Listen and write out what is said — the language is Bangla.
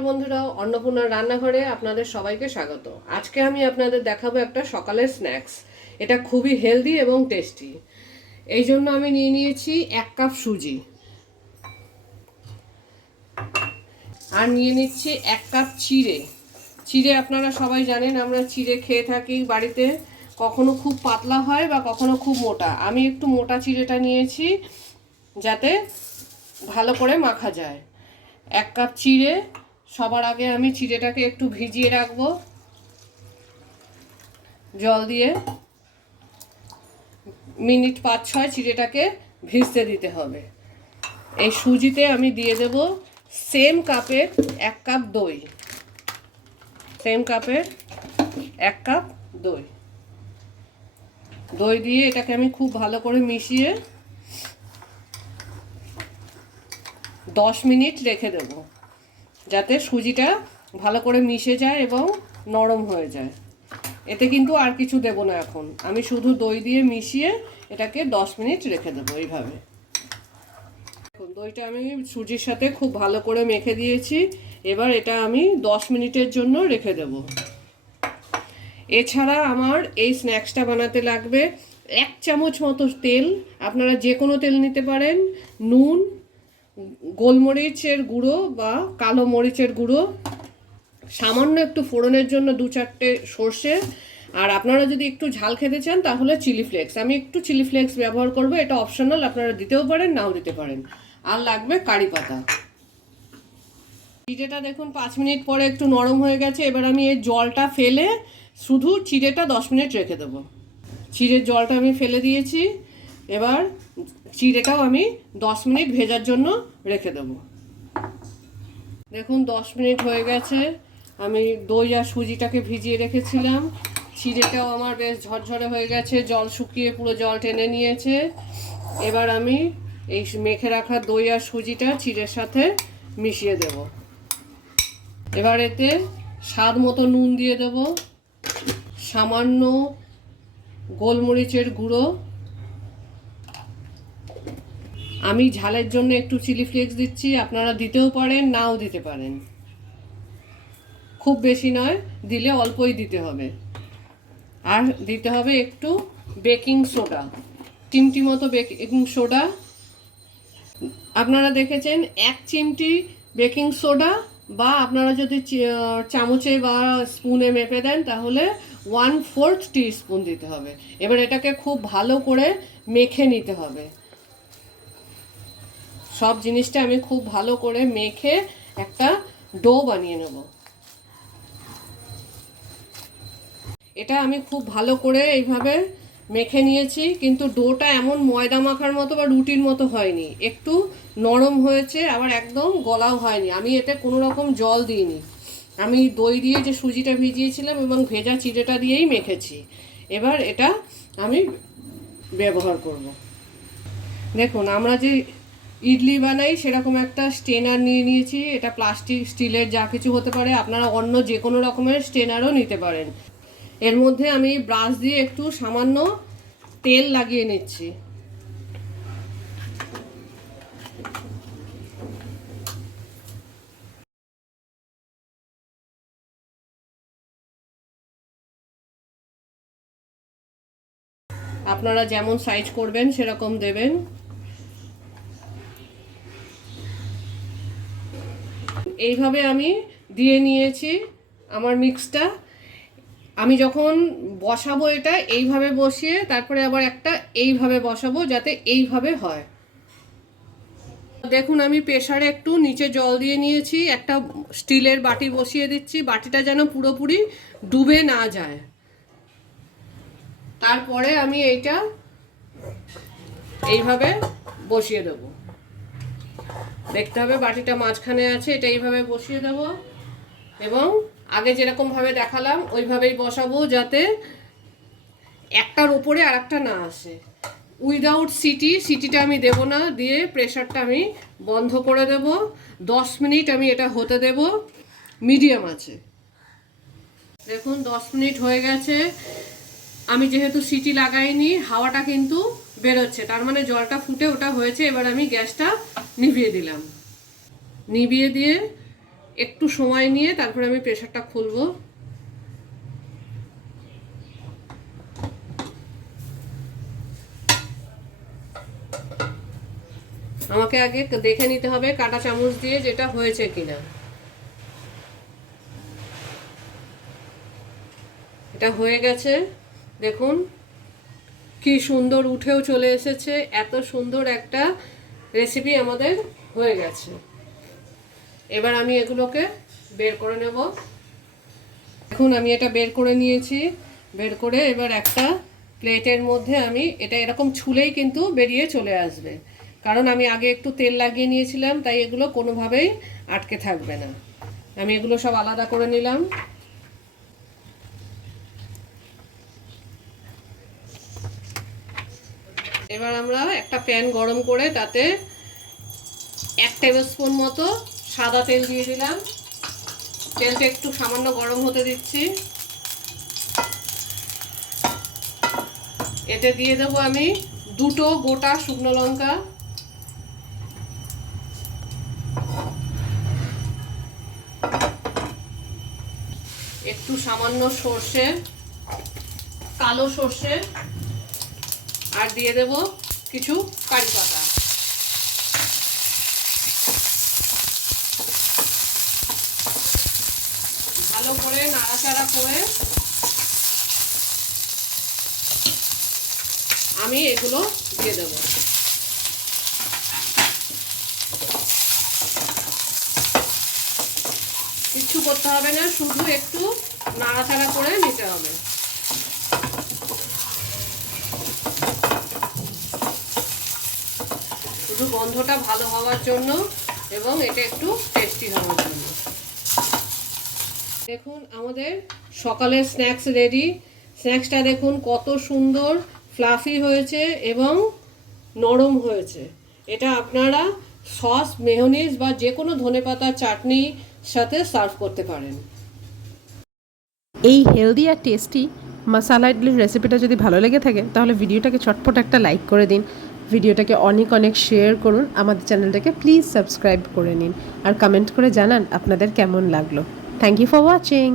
নমস্কার বন্ধুরা, অন্নপূর্ণার রান্নাঘরে আপনাদের সবাইকে স্বাগত। আজকে আমি আপনাদের দেখাবো একটা সকালের স্ন্যাক্স। এটা খুবই হেলদি এবং টেস্টি। এই জন্য আমি নিয়ে নিয়েছি 1 কাপ সুজি, আর নিয়ে নিচ্ছি 1 কাপ চিড়ে। চিড়ে আপনারা সবাই জানেন, আমরা চিড়ে খেয়ে থাকি বাড়িতে। কখনো খুব পাতলা হয় বা কখনো খুব মোটা। আমি একটু মোটা চিড়েটা নিয়েছি যাতে ভালো করে মাখা যায়। 1 কাপ চিড়ে। সবার আগে আমি চিড়েটাকে একটু ভিজিয়ে রাখবো জল দিয়ে। মিনিট 5-6 চিড়েটাকে ভিজতে দিতে হবে। এই সুজিতে আমি দিয়ে দেব সেম কাপের 1 কাপ দই। সেম কাপের 1 কাপ দই। দই দিয়ে এটাকে আমি খুব ভালো করে মিশিয়ে 10 মিনিট রেখে দেব, যাতে সুজিটা ভালো করে মিশে যায় এবং নরম হয়ে যায়। এতে কিন্তু আর কিছু দেব না। এখন আমি শুধু দই দিয়ে মিশিয়ে এটাকে 10 মিনিট রেখে দেবো এইভাবে। এখন দইটা আমি সুজির সাথে খুব ভালো করে মেখে দিয়েছি। এবার এটা আমি 10 মিনিটের জন্য রেখে দেব। এছাড়া আমার এই স্ন্যাক্সটা বানাতে লাগবে 1 চামচ মতো তেল। আপনারা যে কোনো তেল নিতে পারেন। নুন, গোলমরিচের গুঁড়ো বা কালো মরিচের গুঁড়ো, সামান্য একটু ফোড়নের জন্য 2-4টে সর্ষে, আর আপনারা যদি একটু ঝাল খেতে চান তাহলে চিলি ফ্লেক্স। আমি একটু চিলি ফ্লেক্স ব্যবহার করব, এটা অপশনাল, আপনারা দিতেও পারেন নাও দিতে পারেন। আর লাগবে কারি পাতা। চিড়েটা দেখুন 5 মিনিট পরে একটু নরম হয়ে গেছে। এবার আমি এই জলটা ফেলে শুধু চিড়েটা 10 মিনিট রেখে দেবো। চিড়ের জলটা আমি ফেলে দিয়েছি। এবার চিড়েটাও আমি 10 মিনিট ভেজার জন্য রেখে দেবো। দেখুন 10 মিনিট হয়ে গেছে। আমি দই আর সুজিটাকে ভিজিয়ে রেখেছিলাম। চিড়েটাও আমার বেশ ঝরঝরে হয়ে গেছে, জল শুকিয়ে পুরো জল টেনে নিয়েছে। এবার আমি এই মেখে রাখা দই আর সুজিটা চিড়ের সাথে মিশিয়ে দেব। এবার এতে স্বাদ মতো নুন দিয়ে দেব, সামান্য গোলমরিচের গুঁড়ো। আমি ঝালের জন্য একটু চিলি ফ্লেক্স দিচ্ছি, আপনারা দিতেও পারেন নাও দিতে পারেন। খুব বেশি নয়, দিলে অল্পই দিতে হবে। আর দিতে হবে একটু বেকিং সোডা, চিমটি মতো বেকিং সোডা। আপনারা দেখেছেন 1 চিমটি বেকিং সোডা, বা আপনারা যদি চামচে বা স্পুনে মেপে দেন তাহলে 1/4 টিস্পুন দিতে হবে। এবার এটাকে খুব ভালো করে মেখে নিতে হবে। সব জিনিসটা আমি খুব ভালো করে মেখে একটা ডো বানিয়ে নেব। এটা আমি খুব ভালো করে এইভাবে মেখে নিয়েছি, কিন্তু ডোটা এমন ময়দা মাখার মতো বা রুটির মতো হয়নি, একটু নরম হয়েছে, আবার একদম গলাও হয়নি। আমি এতে কোনো রকম জল দিইনি। আমি দই দিয়ে যে সুজিটা ভিজিয়েছিলাম এবং ভেজা চিড়েটা দিয়েই মেখেছি। এবার এটা আমি ব্যবহার করব। দেখুন, আমরা যে ইডলি বানাই সেরকম একটা স্টেনার নিয়ে নিয়েছি। এটা প্লাস্টিক, স্টিলের, যা কিছু হতে পারে। আপনারা অন্য যে কোনো রকমের স্টেনারও নিতে পারেন। এর মধ্যে আমি ব্রাশ দিয়ে একটু সামান্য তেল লাগিয়ে নিচ্ছি। আপনারা যেমন সাইজ করবেন সেরকম দেবেন। এইভাবে আমি দিয়ে নিয়েছি আমার মিক্সটা। আমি যখন বসাবো এটা এইভাবে বসিয়ে তারপরে আবার একটা এইভাবে বসাবো, যাতে এইভাবে হয়। দেখুন, আমি প্রেসারে একটু নিচে জল দিয়ে নিয়েছি, একটা স্টিলের বাটি বসিয়ে দিচ্ছি। বাটিটা যেন পুরোপুরি ডুবে না যায়। তারপরে আমি এইটা এইভাবে বসিয়ে দেব। দেখতে হবে বাটিটা মাঝখানে আছে, এটা এইভাবে বসিয়ে দেব এবং আগে যেরকমভাবে দেখালাম ওইভাবেই বসাবো, যাতে একটার ওপরে আর একটা না আসে। উইদাউট সিটিটা আমি দেব না, দিয়ে প্রেসারটা আমি বন্ধ করে দেব। 10 মিনিট আমি এটা হতে দেব মিডিয়াম আছে। দেখুন 10 মিনিট হয়ে গেছে। আমি যেহেতু সিটি লাগাইনি, হাওয়াটা কিন্তু বেরোচ্ছে, তার মানে জলটা ফুটে ওটা হয়েছে। এবার আমি গ্যাসটা নিভিয়ে দিলাম। নিভিয়ে দিয়ে একটু সময় নিয়ে তারপরে আমি প্রেসারটা খুলবো। আমাকে আগে দেখে নিতে হবে কাঁটা চামচ দিয়ে যেটা হয়েছে কিনা। এটা হয়ে গেছে, দেখুন কি সুন্দর উঠেও চলে এসেছে। এত সুন্দর একটা রেসিপি আমাদের হয়ে গেছে। এবার আমি এগুলোকে বের করে নেব। এখন আমি এটা বের করে নিয়েছি। বের করে এবার একটা প্লেটের মধ্যে আমি এটা এরকম ছুলেই কিন্তু বেরিয়ে চলে আসবে, কারণ আমি আগে একটু তেল লাগিয়ে নিয়েছিলাম, তাই এগুলো কোনোভাবেই আটকে থাকবে না। আমি এগুলো সব আলাদা করে নিলাম। এবার আমরা একটা প্যান গরম করে তাতে 1 টেবিল স্পুন মতো সাদা তেল দিয়ে দিলাম। তেলটা একটু সামান্য গরম হতে দিচ্ছি। এতে দিয়ে দেবো আমি 2টো গোটা শুকনো লঙ্কা, একটু সামান্য সর্ষে, কালো সর্ষে, আর দিয়ে দেব কিছু কারি পাতা। ভালো করে নাড়াচাড়া করে আমি এগুলো দিয়ে দেব। কিচ্ছু করতে হবে না, শুধু একটু নাড়াচাড়া করে নিতে হবে। শুধু গন্ধটা ভালো হওয়ার জন্য এবং এটা একটু টেস্টি হওয়ার জন্য। দেখুন আমাদের সকালের স্ন্যাক্স রেডি। স্ন্যাক্সটা দেখুন কত সুন্দর ফ্লাফি হয়েছে এবং নরম হয়েছে। এটা আপনারা সস, মেয়োনিজ বা যে কোনো ধনেপাতা চাটনির সাথে সার্ভ করতে পারেন। এই হেলদি আর টেস্টি মশালা ইডলির রেসিপিটা যদি ভালো লেগে থাকে তাহলে ভিডিওটাকে চটপট একটা লাইক করে দিন, ভিডিওটাকে অনেক অনেক শেয়ার করুন, আমাদের চ্যানেলটাকে প্লিজ সাবস্ক্রাইব করে নিন আর কমেন্ট করে জানান আপনাদের কেমন লাগলো। Thank you for watching.